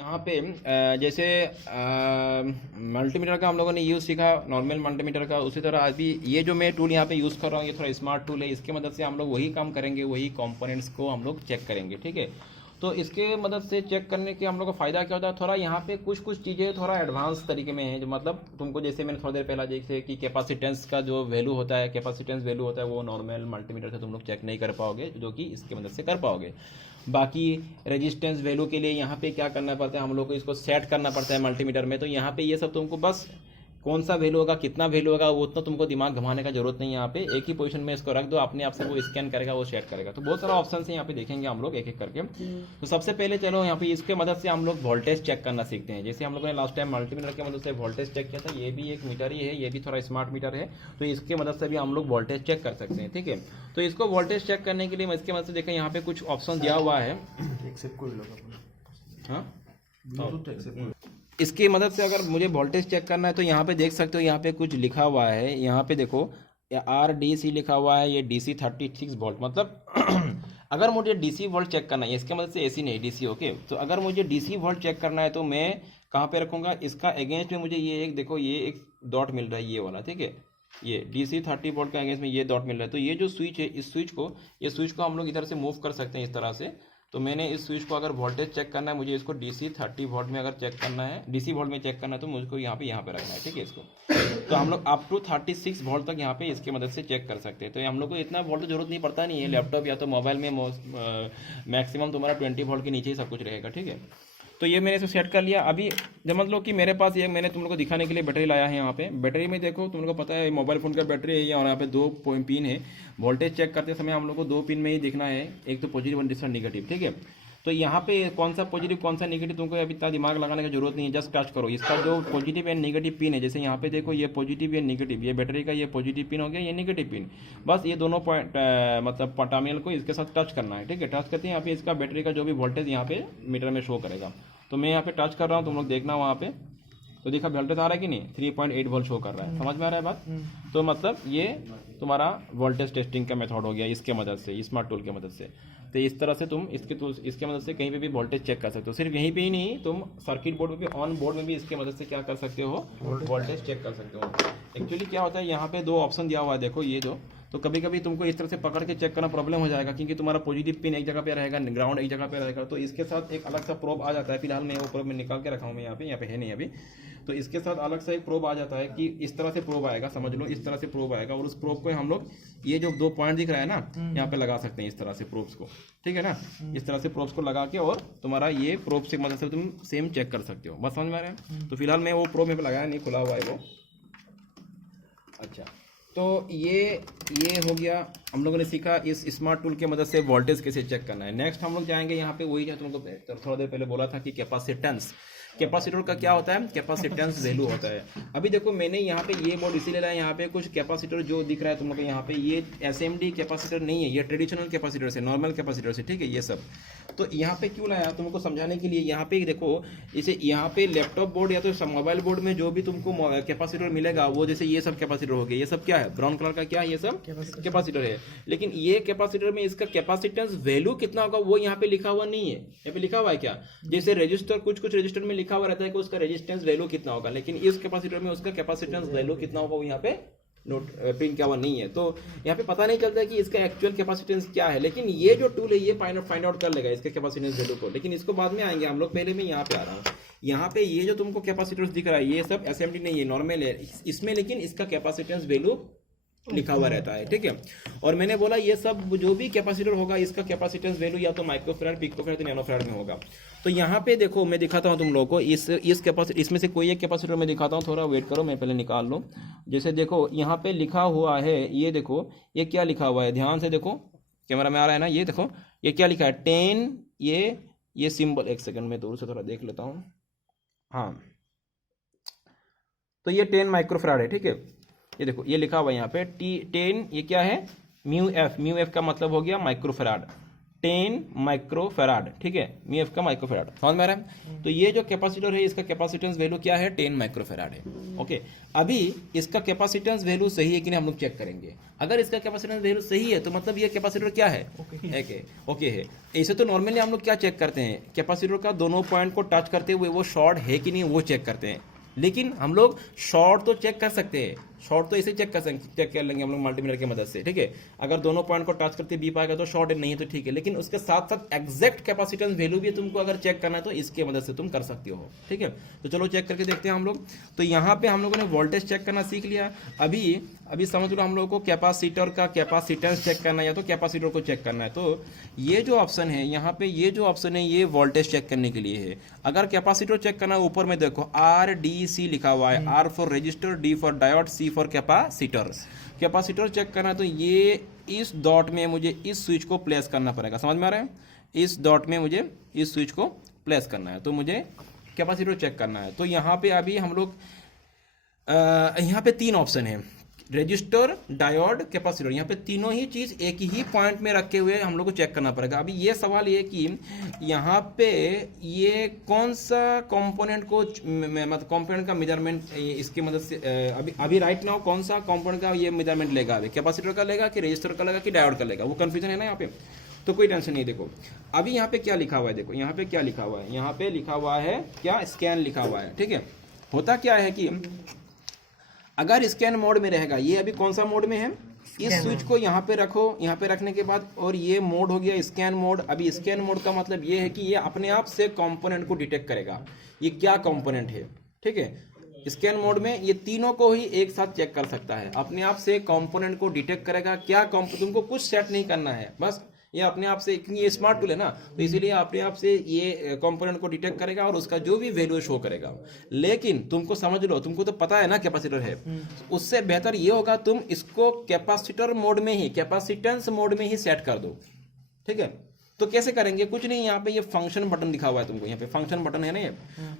यहाँ पे जैसे मल्टीमीटर का हम लोगों ने यूज़ सीखा नॉर्मल मल्टीमीटर का, उसी तरह अभी ये जो मैं टूल यहाँ पे यूज़ कर रहा हूँ ये थोड़ा स्मार्ट टूल है। इसकी मदद से हम लोग वही काम करेंगे, वही कंपोनेंट्स को हम लोग चेक करेंगे, ठीक है। तो इसके मदद से चेक करने के हम लोग को फ़ायदा क्या होता है, थोड़ा यहाँ पे कुछ कुछ चीज़ें थोड़ा एडवांस तरीके में है, जो मतलब तुमको जैसे मैंने थोड़ी देर पहले जैसे कि कैपेसिटेंस का जो वैल्यू होता है, कैपेसिटेंस वैल्यू होता है वो नॉर्मल मल्टीमीटर से तुम लोग चेक नहीं कर पाओगे, जो कि इसकी मदद से कर पाओगे। बाकी रेजिस्टेंस वैल्यू के लिए यहाँ पे क्या करना पड़ता है, हम लोग को इसको सेट करना पड़ता है मल्टीमीटर में। तो यहाँ पे ये सब तुमको बस कौन सा वैल्यू होगा, कितना वैल्यू होगा, वो उतना तुमको दिमाग घुमाने का जरूरत नहीं है। यहाँ पे एक ही पोजीशन में इसको रख दो, अपने आप से वो स्कैन करेगा, वो सेट करेगा। तो बहुत सारा ऑप्शन है यहाँ पे, देखेंगे हम लोग एक एक करके। तो सबसे पहले चलो यहाँ पे इसके मदद से हम लोग वोल्टेज चेक करना सीखते हैं। जैसे हम लोगों ने लास्ट टाइम मल्टीमीटर की मदद से वोल्टेज चेक किया था, ये भी एक मीटर ही है, ये भी थोड़ा स्मार्ट मीटर है। तो इसके मदद से भी हम लोग वोल्टेज चेक कर सकते हैं, ठीक है। तो इसको वोल्टेज चेक करने के लिए मैं इसके मदद से देखें, यहाँ पे कुछ ऑप्शन दिया हुआ है। हाँ, इसकी मदद से अगर मुझे वोल्टेज चेक करना है तो यहाँ पे देख सकते हो, यहाँ पे कुछ लिखा हुआ है। यहाँ पे देखो RDC लिखा हुआ है, ये DC 36 वोल्ट, मतलब अगर मुझे DC वोल्ट चेक करना है, इसके मदद से AC नहीं DC, ओके। तो अगर मुझे DC वोल्ट चेक करना है तो मैं कहाँ पे रखूँगा, इसका अगेंस्ट में मुझे ये एक देखो, ये एक डॉट मिल रहा है, ये वाला, ठीक है। ये DC 30 वोल्ट का अगेंस्ट में ये डॉट मिल रहा है। तो ये जो स्विच है, इस स्विच को हम लोग इधर से मूव कर सकते हैं इस तरह से। तो मैंने इस स्विच को अगर वोल्टेज चेक करना है, मुझे इसको DC 30 वोल्ट में अगर चेक करना है, DC वोल्ट में चेक करना है, तो मुझको यहाँ पे रखना है, ठीक है इसको। तो हम लोग अप टू 36 वोल्ट तक यहाँ पे इसकी मदद से चेक कर सकते हैं। तो हम लोग को इतना वोल्ट जरूरत नहीं पड़ता नहीं है। लैपटॉप या तो मोबाइल में मैक्सिमम तुम्हारा 20 वोल्ट के नीचे ही सब कुछ रहेगा, ठीक है। तो ये मैंने इसे सेट कर लिया। अभी समझ लो कि मेरे पास ये मैंने तुम लोग को दिखाने के लिए बैटरी लाया है। यहाँ पे बैटरी में देखो, तुम लोग को पता है मोबाइल फ़ोन का बैटरी है, और यहाँ पे 2 पिन है। वोल्टेज चेक करते समय हम लोग को 2 पिन में ही देखना है, एक तो पॉजिटिव और दूसरा निगेटिव, ठीक है। तो यहाँ पे कौन सा पॉजिटिव कौन सा निगेटिव तुमको अभी इतना दिमाग लगाने की जरूरत नहीं है, जस्ट टच करो। इसका जो पॉजिटिव एंड निगेटिव पिन है, जैसे यहाँ पे देखो ये पॉजिटिव या निगेटिव, ये बैटरी का ये पॉजिटिव पिन हो गया, ये निगेटिव पिन। बस ये दोनों पॉइंट मतलब टर्मिनल को इसके साथ टच करना है, ठीक है। टच करते हैं यहाँ पे इसका बैटरी का जो भी वोल्टेज यहाँ पे मीटर में शो करेगा। तो मैं यहाँ पे टच कर रहा हूँ, तुम लोग देखना वहाँ पे। तो देखा वोल्टेज आ रहा है कि नहीं, 3.8 वोल्ट शो कर रहा है। समझ में आ रहा है बात। तो मतलब ये तुम्हारा वोल्टेज टेस्टिंग का मेथड हो गया इसके मदद से, स्मार्ट टूल की मदद से। तो इस तरह से तुम इसके मदद से कहीं पे भी वोल्टेज चेक कर सकते हो। सिर्फ यहीं पे ही नहीं, तुम सर्किट बोर्ड में भी, ऑन बोर्ड में भी इसके मदद से क्या कर सकते हो, वोल्टेज चेक कर सकते हो। एक्चुअली क्या होता है, यहाँ पे 2 ऑप्शन दिया हुआ है, देखो ये जो। तो कभी कभी तुमको इस तरह से पकड़ के चेक करना प्रॉब्लम हो जाएगा, क्योंकि तुम्हारा पॉजिटिव पिन एक जगह पे रहेगा, ग्राउंड एक जगह पे रहेगा। तो इसके साथ एक अलग सा प्रोब आ जाता है। फिलहाल मैं वो प्रोब में निकाल के रखा हूँ, मैं यहाँ पे है नहीं अभी। तो इसके साथ अलग से एक प्रोब आ जाता है कि इस तरह से प्रोब आएगा, समझ लो इस तरह से प्रोब आएगा। और उस प्रोब को हम लोग ये जो 2 पॉइंट दिख रहा है ना, यहाँ पे लगा सकते हैं इस तरह से प्रोब्स को, ठीक है ना। इस तरह से प्रोब्स को लगा के, और तुम्हारा ये प्रोब से मदद से तुम सेम चेक कर सकते हो। बस समझ में आ रहा है। तो फिलहाल मैं वो प्रोब में लगाया नहीं, खुला हुआ है वो। अच्छा, तो ये हो गया, हम लोगों ने सीखा इस स्मार्ट टूल की मदद से वोल्टेज कैसे चेक करना है। नेक्स्ट हम लोग जाएंगे यहाँ पे, वही जो तुमको थोड़ा देर पहले बोला था कि कैपेसिटेंस। कैपेसिटर का क्या होता है, कैपेसिटेंस वैल्यू होता है। अभी देखो मैंने यहाँ पे ये बोर्ड इसीलिए लाया, यहाँ पे कुछ कैपेसिटर जो दिख रहा है तुम लोग को यहाँ पे, ये SMD कैपेसिटर नहीं है, ये ट्रेडिशनल कैपेसिटर से, नॉर्मल कैपेसिटर से, ठीक है ये सब। तो यहाँ पे क्यों लाया तुमको समझाने के लिए। यहाँ पे देखो, इसे यहाँ पे लैपटॉप बोर्ड या तो मोबाइल बोर्ड में जो भी तुमको कैपेसिटर मिलेगा, वो जैसे ये सब कैपेसिटर हो गया, ये सब क्या है, ब्राउन कलर का क्या है, ये सब कैपेसिटर है। लेकिन ये कैपेसिटर में इसका कैपेसिटेंस वैल्यू कितना होगा वो यहाँ पे लिखा हुआ नहीं है। यहाँ पे लिखा हुआ है क्या, जैसे रजिस्टर, कुछ रजिस्टर में लिखा हुआ रहता है कि उसका रेजिस्टेंस वैल्यू कितना होगा, लेकिन इस कैपेसिटर में उसका कैपेसिटेंस वैल्यू कितना होगा वो यहाँ पे नोट प्रिंट किया हुआ नहीं है। तो यहाँ पे पता नहीं चलता है कि इसका एक्चुअल कैपेसिटेंस क्या है। लेकिन ये जो टूल है ये फाइंड आउट कर लेगा इसके कैपेसिटेंस वैल्यू को, लेकिन इसको बाद में आएंगे हम लोग। पहले मैं यहाँ पे आ रहा हूँ। यहाँ पे ये जो तुमको कैपेसिटेंस दिख रहा है, ये सब SMD नहीं है, नॉर्मल है इसमें, लेकिन इसका कैपेसिटेंस वैल्यू लिखा हुआ रहता है, ठीक है। और मैंने बोला ये सब जो भी कैपेसिटर होगा, इसका कैपेसिटेंस वैल्यू या तो माइक्रोफैराड, पिकोफैराड, नैनोफैराड में होगा। तो यहाँ पे देखो मैं दिखाता हूँ तुम लोगों को, इस कैपेसिटर, इसमें से कोई एक कैपेसिटर मैं दिखाता हूँ, थोड़ा वेट करो, मैं पहले निकाल लूँ। जैसे देखो यहाँ पे लिखा हुआ है, ये देखो ये क्या लिखा हुआ है, ध्यान से देखो, कैमरा में आ रहा है ना, ये देखो ये क्या लिखा है, 10, ये सिंबल, एक सेकंड में दूर से थोड़ा देख लेता हूँ। हाँ, तो ये 10 माइक्रोफैराड है, ठीक है। ये देखो ये लिखा हुआ है यहाँ पे 10, ये क्या है, म्यू एफ का मतलब हो गया माइक्रोफैराड, 10 माइक्रोफेराड, ठीक है, म्यू एफ का माइक्रोफेराड, समझ में आ रहा है। तो ये जो कैपेसिटर है इसका कैपेसिटेंस वैल्यू क्या है, 10 माइक्रोफेराड है। ओके, अभी इसका कैपेसिटेंस वैल्यू सही है कि नहीं हम लोग चेक करेंगे। अगर इसका कैपेसिटेंस वैल्यू सही है तो मतलब ये कैपेसिटर क्या है, ओके है। ऐसे तो नॉर्मली हम लोग क्या चेक करते हैं, कैपेसिटर का दोनों पॉइंट को टच करते हुए वो शॉर्ट है कि नहीं वो चेक करते हैं। लेकिन हम लोग शॉर्ट तो चेक कर सकते हैं, शॉर्ट तो ऐसे चेक कर लेंगे हम लोग मल्टीमीटर की मदद से, ठीक है। अगर दोनों पॉइंट को टच करते बी पाएगा तो शॉर्ट है, नहीं तो ठीक है। लेकिन उसके साथ साथ एग्जैक्ट कैपेसिटेंस वैल्यू भी तुमको अगर चेक करना है तो इसके मदद से तुम कर सकते हो, ठीक है। तो चलो चेक करके देखते हैं हम लोग। तो यहाँ पे हम लोगों ने वोल्टेज चेक करना सीख लिया। अभी समझ लो हम लोगों को कैपेसिटर का कैपेसिटेंस चेक करना है या तो कैपेसिटर को चेक करना है। तो ये जो ऑप्शन है यहाँ पे, ये जो ऑप्शन है ये वोल्टेज चेक करने के लिए है। अगर कैपेसिटर चेक करना है, ऊपर में देखो RDC लिखा हुआ है, R for resistor, D for diode, C for capacitor. Capacitor check करना है तो ये इस डॉट में मुझे इस स्विच को प्लेस करना पड़ेगा, समझ में आ रहा है। इस डॉट में मुझे इस स्विच को प्लेस करना है, तो मुझे कैपेसिटर चेक करना है। तो यहाँ पे अभी हम लोग यहाँ पे 3 ऑप्शन है, रजिस्टर, डायोड, कैपेसिटर। यहाँ पे तीनों ही चीज एक ही पॉइंट में रखे हुए हम लोग को चेक करना पड़ेगा। अभी ये सवाल ये कि यहाँ पे ये कौन सा कंपोनेंट को मतलब कंपोनेंट का मेजरमेंट इसकी मदद से अभी राइट नाउ कौन सा कंपोनेंट का ये मेजरमेंट लेगा, अभी कैपेसिटर का लेगा कि रजिस्टर का लेगा कि डायोड का लेगा, वो कंफ्यूजन है ना यहाँ पे। तो कोई टेंशन नहीं। देखो अभी यहाँ पे क्या लिखा हुआ है, देखो यहाँ पे क्या लिखा हुआ है, यहाँ पे लिखा हुआ है क्या, स्कैन लिखा हुआ है, ठीक है। होता क्या है कि अगर स्कैन मोड में रहेगा, ये अभी कौन सा मोड में है, इस स्विच को यहाँ पे रखो, यहाँ पे रखने के बाद और ये मोड हो गया स्कैन मोड। अभी स्कैन मोड का मतलब ये है कि ये अपने आप से कंपोनेंट को डिटेक्ट करेगा, ये क्या कंपोनेंट है, ठीक है। स्कैन मोड में ये तीनों को ही एक साथ चेक कर सकता है, अपने आप से कंपोनेंट को डिटेक्ट करेगा। क्या तुमको कुछ सेट नहीं करना है, बस ये अपने आप से, ये स्मार्ट टूल है ना, तो इसीलिए अपने आप से ये कंपोनेंट को डिटेक्ट करेगा और उसका जो भी वैल्यू शो करेगा। लेकिन तुमको समझ लो, तुमको तो पता है ना कैपेसिटर है, उससे बेहतर ये होगा तुम इसको कैपेसिटर मोड में ही, कैपेसिटेंस मोड में ही सेट कर दो, ठीक है। तो कैसे करेंगे, कुछ नहीं, यहाँ पे ये फंक्शन बटन दिखा हुआ है तुमको, यहाँ पे फंक्शन बटन है ना ये,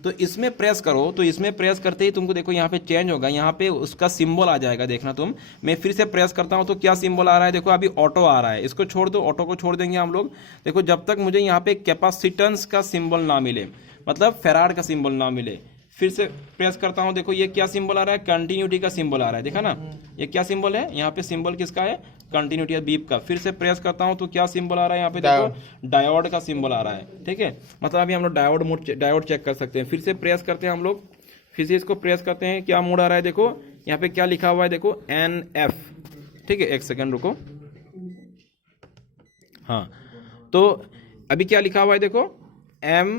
तो इसमें प्रेस करो। तो इसमें प्रेस करते ही तुमको देखो यहाँ पे चेंज होगा, यहाँ पे उसका सिंबल आ जाएगा, देखना तुम। मैं फिर से प्रेस करता हूँ तो क्या सिंबल आ रहा है, देखो अभी ऑटो आ रहा है। इसको छोड़ दो, ऑटो को छोड़ देंगे हम लोग। देखो जब तक मुझे यहाँ पे कैपेसिटेंस का सिंबल ना मिले, मतलब फेराड का सिंबल ना मिले, फिर से प्रेस करता हूं, देखो ये क्या सिंबल आ रहा है, कंटिन्यूटी का सिंबल आ रहा है, देखा ना, ये क्या सिंबल है, यहाँ पे सिंबल किसका है, कंटिन्यूटी या बीप का। फिर से प्रेस करता हूं तो क्या सिंबल आ रहा है, यहाँ पे देखो डायोड का सिंबल आ रहा है, ठीक है। मतलब अभी हम लोग डायोड चेक कर सकते हैं। फिर से प्रेस करते हैं हम लोग, फिर से इसको प्रेस करते हैं, क्या मोड आ रहा है, देखो यहाँ पे क्या लिखा हुआ है, देखो NF, ठीक है। एक सेकेंड रुको, हाँ, तो अभी क्या लिखा हुआ है, देखो M,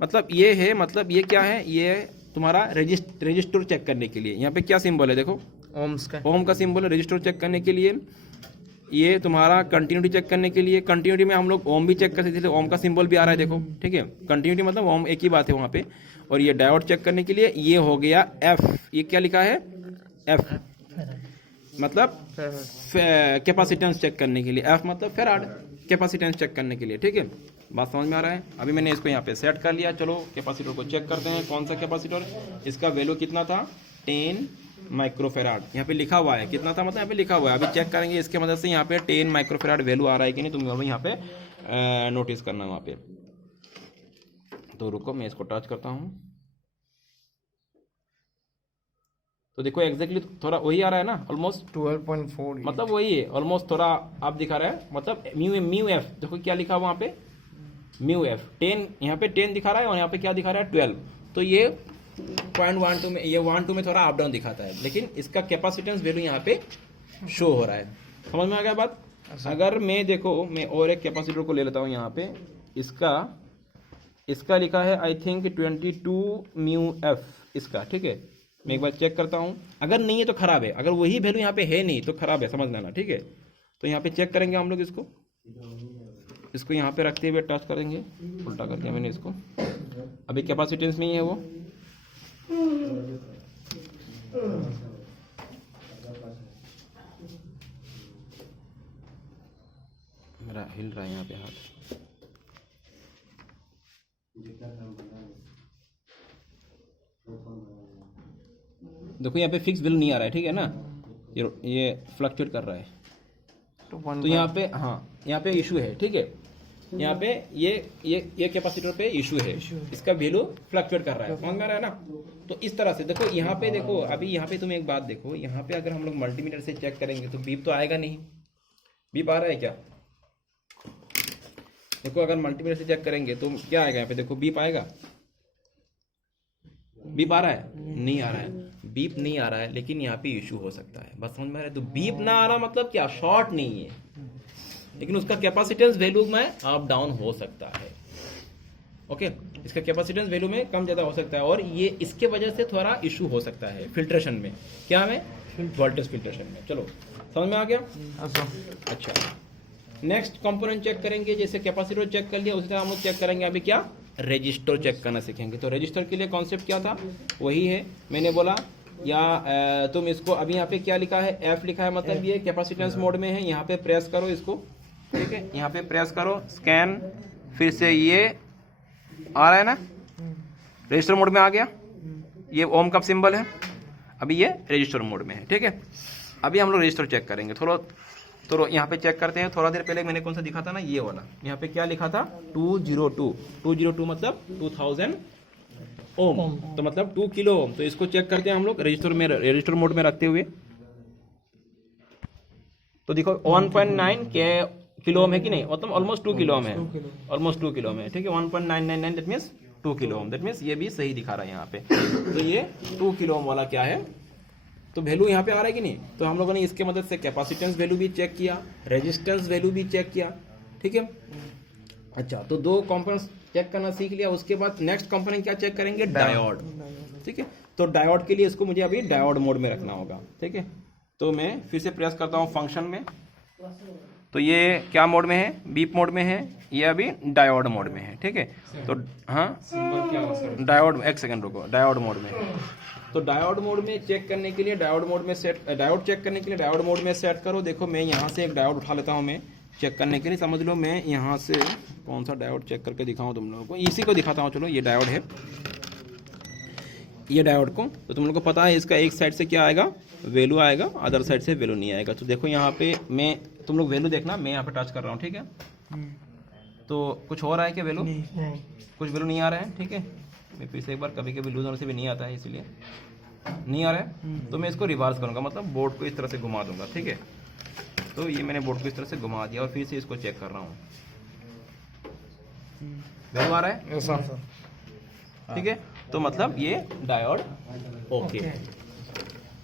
मतलब ये है, मतलब ये क्या है, ये तुम्हारा रजिस्टर चेक करने के लिए। यहाँ पे क्या सिंबल है, देखो ओम का सिंबल है रजिस्टर चेक करने के लिए। ये तुम्हारा कंटिन्यूटी चेक करने के लिए, कंटिन्यूटी में हम लोग ओम भी चेक कर सकते थे, ओम का सिंबल भी आ रहा है, देखो, ठीक है। कंटिन्यूटी मतलब ओम एक ही बात है वहाँ पे। और ये डायोड चेक करने के लिए ये हो गया F, ये क्या लिखा है, F मतलब कैपेसिटेंस चेक करने के लिए, F मतलब फेराड, कैपेसिटेंस चेक करने के लिए, ठीक है। बात समझ में आ रहा है। अभी मैंने इसको यहाँ पे सेट कर लिया। चलो कैपेसिटर को चेक करते हैं, कौन सा कैपेसिटर, इसका वैल्यू कितना था, 10 माइक्रोफेराड। यहाँ पे लिखा हुआ है कितना था, मतलब यहाँ पे लिखा हुआ है। अभी चेक करेंगे इसके मदद से यहाँ पे 10 माइक्रोफेराड वैल्यू आ रहा है कि नहीं, तुम यहाँ पे नोटिस करना वहाँ पे। तो रुको मैं इसको टच करता हूँ, तो देखो एग्जैक्टली थोड़ा वही आ रहा है ना, ऑलमोस्ट 12.4, मतलब वही है ऑलमोस्ट, थोड़ा आप दिखा रहा है, मतलब म्यू एफ, देखो क्या लिखा हुआ वहाँ पे, म्यू एफ 10, यहाँ पे 10 दिखा रहा है और यहाँ पे क्या दिखा रहा है, 12। तो ये 0.12 में, ये 1.2 में थोड़ा अप डाउन दिखाता है, लेकिन इसका कैपेसिटेंस वैल्यू यहाँ पे शो हो रहा है। समझ में आ गया बात। अगर मैं देखो, मैं और एक कैपेसिटर को ले लेता हूँ यहाँ पे, इसका लिखा है आई थिंक 22 म्यू एफ इसका, ठीक है। मैं एक बार चेक करता हूँ, अगर नहीं है तो खराब है, अगर वही वैल्यू यहाँ पे है नहीं तो खराब है, समझ लेना, ठीक है। तो यहाँ पे चेक करेंगे हम लोग, इसको यहाँ पे रखते हुए टच करेंगे, उल्टा कर दिया मैंने इसको, अभी कैपेसिटेंस में ही है वो, मेरा हिल रहा है यहाँ पे हाथ, देखो यहाँ पे फिक्स वैल्यू नहीं आ रहा है, ठीक है ना, ये फ्लक्चुएट कर रहा है। तो यहाँ पे, हाँ यहाँ पे इशू है, ठीक है। यहाँ पे ये कैपेसिटर पे इशू है, इसका वैल्यू फ्लक्चुएट कर रहा है, समझ में आ रहा है ना। तो इस तरह से देखो यहाँ पे, देखो अभी यहाँ पे तुम एक बात देखो, यहाँ पे अगर हम लोग मल्टीमीटर से चेक करेंगे तो बीप तो आएगा नहीं। बीप आ रहा है क्या? देखो अगर मल्टीमीटर से चेक करेंगे तो क्या आएगा यहाँ पे, देखो बीप आएगा। बीप आ रहा है? नहीं आ रहा है। बीप नहीं आ रहा है, लेकिन यहाँ पे इशू हो सकता है, बस समझ में आ रहा है। तो बीप ना आ रहा मतलब क्या, शॉर्ट नहीं है, लेकिन उसका कैपेसिटेंस वैल्यू में अप डाउन हो सकता है। ओके, इसका कैपेसिटेंस वैल्यू में कम ज्यादा हो सकता है, और ये इसके वजह से थोड़ा इशू हो सकता है फिल्ट्रेशन में। क्या में? वोल्टेज फिल्ट्रेशन में। चलो समझ में आ गया? अच्छा, नेक्स्ट कंपोनेंट चेक करेंगे। जैसे कैपेसिटर चेक कर लिया, उसी तरह हम लोग चेक करेंगे अभी क्या, रजिस्टर चेक करना सीखेंगे। तो रजिस्टर के लिए कॉन्सेप्ट क्या था, वही है मैंने बोला, या तुम इसको अभी यहाँ पे क्या लिखा है, एफ लिखा है, मतलब ये कैपेसिटेंस मोड में है। यहाँ पे प्रेस करो इसको, ठीक है, यहाँ पे प्रेस करो, स्कैन, फिर से ये आ रहा है ना, रजिस्टर मोड में आ गया। ये ओम का सिंबल है, अभी ये रजिस्टर मोड में है, ठीक है। अभी हम लोग रजिस्टर चेक करेंगे। थोड़ा तो यहाँ पे चेक करते हैं। थोड़ा देर पहले मैंने कौन सा दिखा था ना, ये वाला, यहाँ पे क्या लिखा था, 202 मतलब 2000 ओम, तो मतलब 2 किलो ओम। तो इसको चेक करते हैं हम लोग रजिस्टर मोड में रखते हुए। तो देखो 1.9 किलो ओम है कि नहीं, मतलब ऑलमोस्ट 2 किलो ओम है, ऑलमोस्ट 2 किलो ओम है, ठीक है। 1.999 that means 2 kilo ohm, that means ये भी सही दिखा रहा है यहाँ पे। तो ये 2 किलो ओम वाला क्या है, तो वैल्यू यहाँ पे आ रहा है कि नहीं। तो हम लोगों ने इसके मदद से कैपेसिटेंस वैल्यू भी चेक किया, रेजिस्टेंस वैल्यू भी चेक किया, ठीक है। अच्छा, तो 2 कंपोनेंट्स चेक करना सीख लिया। उसके बाद नेक्स्ट कंपोनेंट क्या चेक करेंगे, डायोड, ठीक है। तो डायोड के लिए इसको मुझे अभी डायोड मोड में रखना होगा, ठीक है। तो मैं फिर से प्रेस करता हूँ फंक्शन में, तो ये क्या मोड में है, बीप मोड में है, ये अभी डायोड मोड में है, ठीक है। तो हाँ, डायोड, एक सेकंड रुको, डायोड मोड में है। तो डायोड मोड में चेक करने के लिए डायोड चेक करने के लिए डायोड मोड में सेट करो। देखो मैं यहाँ से एक डायोड उठा लेता हूँ मैं चेक करने के लिए, समझ लो मैं यहाँ से कौन सा डायोड चेक करके दिखाऊँ तुम लोगों को, इसी को दिखाता हूँ। चलो ये डायोड है, ये डायोड को, तो तुम लोग को पता है इसका एक साइड से क्या आएगा, वैल्यू आएगा, अदर साइड से वैल्यू नहीं आएगा। तो देखो यहाँ पे मैं, तुम लोग वैल्यू देखना, मैं यहाँ पे टच कर रहा हूँ, ठीक है। तो कुछ हो रहा है क्या वैल्यू, कुछ वैल्यू नहीं आ रहा है, ठीक है। मैं फिर से एक बार, कभी कभी लूज होने से भी नहीं आता है, इसलिए नहीं आ रहा है। तो मैं इसको रिवर्स करूँगा, मतलब बोर्ड को इस तरह से घुमा दूंगा, ठीक है। तो ये मैंने बोर्ड को इस तरह से घुमा दिया और फिर से इसको चेक कर रहा हूँ, वैल्यू आ रहा है, ठीक है। तो मतलब ये डायोड ओके,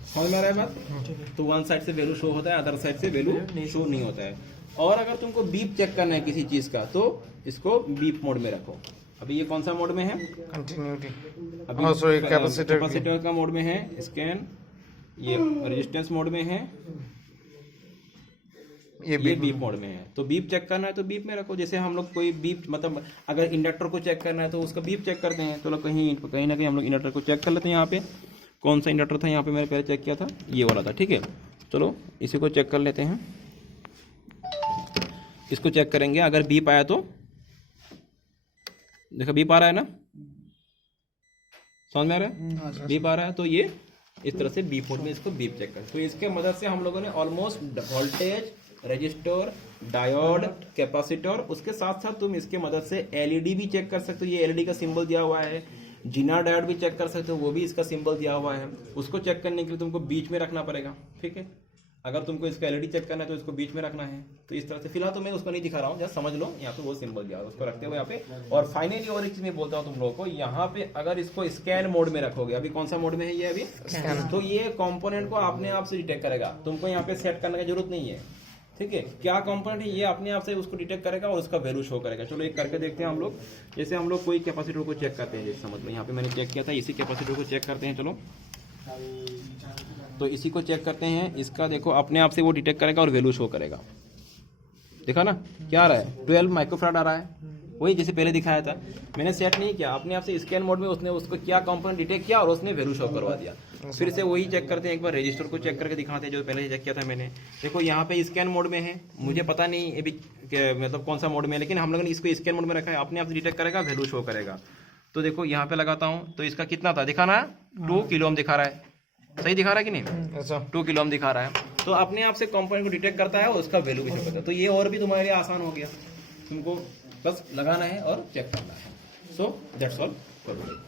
समझ में आ रहा है बात। तो वन साइड से वैल्यू शो होता है, अदर साइड से वैल्यू शो नहीं होता है। और अगर तुमको बीप चेक करना है किसी चीज का, तो इसको बीप मोड में रखो। अभी ये कौन सा मोड में है, कंटिन्यूटी, अभी कैपेसिटर का मोड में है, स्कैन, ये रेजिस्टेंस मोड में है, ये बीप मोड में है। तो बीप चेक करना है तो बीप में रखो। जैसे हम लोग कोई बीप, मतलब अगर इंडक्टर को चेक करना है तो उसका बीप चेक करते हैं। चलो कहीं ना कहीं हम लोग इंडक्टर को चेक कर लेते हैं। यहाँ पे कौन सा इंडक्टर था, यहाँ पे मैंने पहले चेक किया था, ये वाला था, ठीक है। चलो इसी को चेक कर लेते हैं, इसको चेक करेंगे। अगर बीप आया तो देखो, बीप आ रहा है ना, समझ में आ रहा है, बीप आ रहा है। तो ये इस तरह से बीप मोड में इसको बीप चेक कर। तो इसके मदद से हम लोगों ने almost voltage, register, diode, capacitor, उसके साथ साथ तुम इसके मदद से एलईडी भी चेक कर सकते हो। ये एलईडी का सिंबल दिया हुआ है। जीना डायोड भी चेक कर सकते हो, वो भी इसका सिंबल दिया हुआ है। उसको चेक करने के लिए तुमको बीच में रखना पड़ेगा, ठीक है। अगर तुमको इसका एलईडी चेक करना है तो इसको बीच में रखना है। तो इस तरह से, फिलहाल तो मैं उसको नहीं दिखा रहा हूँ, जस्ट समझ लो यहाँ पे वो सिंबल दिया है, उसको रखते हुए यहाँ पे। और फाइनली और एक चीज मैं बोलता हूँ तुम लोगों को, यहाँ पे अगर इसको स्कैन मोड में रखोगे, अभी कौन सा मोड में है ये अभी, तो ये कंपोनेंट को अपने आप से डिटेक्ट करेगा। तुमको यहाँ पे सेट करने की जरूरत नहीं है, ठीक है। क्या कंपोनेंट है, ये अपने आप से उसको डिटेक्ट करेगा और उसका वैल्यू शो करेगा। चलो एक करके देखते हैं हम लोग। जैसे हम लोग कोई कैपेसिटर को चेक करते हैं, जैसे समझ लो यहाँ पे मैंने चेक किया था, इसी कैपेसिटर को चेक करते हैं। चलो तो इसी को चेक करते हैं। इसका देखो अपने आप से वो डिटेक्ट करेगा और वैल्यू शो करेगा। देखा ना क्या आ रहा है, 12 माइक्रोफैराड आ रहा है, वही जैसे पहले दिखाया था। मैंने सेट नहीं किया, अपने आप से स्कैन मोड में उसने उसको क्या कंपोनेंट डिटेक्ट किया और उसने वैल्यू शो करवा दिया। फिर से वही चेक करते हैं, एक बार रजिस्टर को चेक करके दिखाते हैं जो पहले चेक किया था मैंने। देखो यहाँ पे स्कैन मोड में है, मुझे पता नहीं अभी मतलब कौन सा मोड में है, लेकिन हम लोगों ने इसको स्कैन मोड में रखा है। अपने आप से डिटेक्ट करेगा, वैल्यू शो करेगा। तो देखो यहाँ पे लगाता हूँ, तो इसका कितना था दिखा ना, 2 किलो ओम दिखा रहा है, सही दिखा रहा है कि नहीं, 2 किलो ओम दिखा रहा है। तो अपने आप से कंपोनेंट को डिटेक्ट करता है और उसका वैल्यू भी शो करता है। तो ये और भी तुम्हारे लिए आसान हो गया, तुमको बस लगाना है और चेक करना है। So that's all for today.